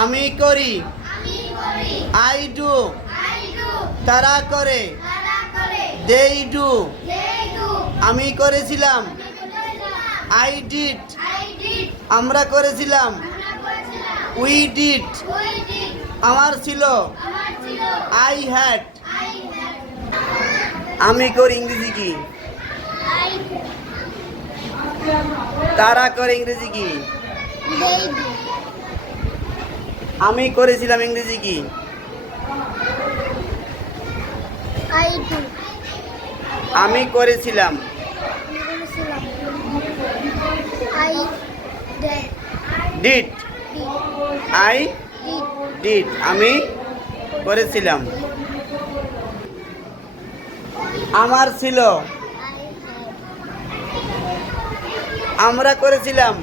আমি করি, I do. তারা করে, দেই ডু। আমি করেছিলাম, আই ডিড। আমরা করেছিলাম, উই ডিড। আমার ছিল, আই হ্যাড। আমি করি ইংরেজি কি? তারা করে ইংরেজি কি? আমি করেছিলাম ইংরেজি কি? আমি করেছিলাম, ডিড। I did. আমি করেছিলাম। আমার ছিল, আমরা করেছিলাম।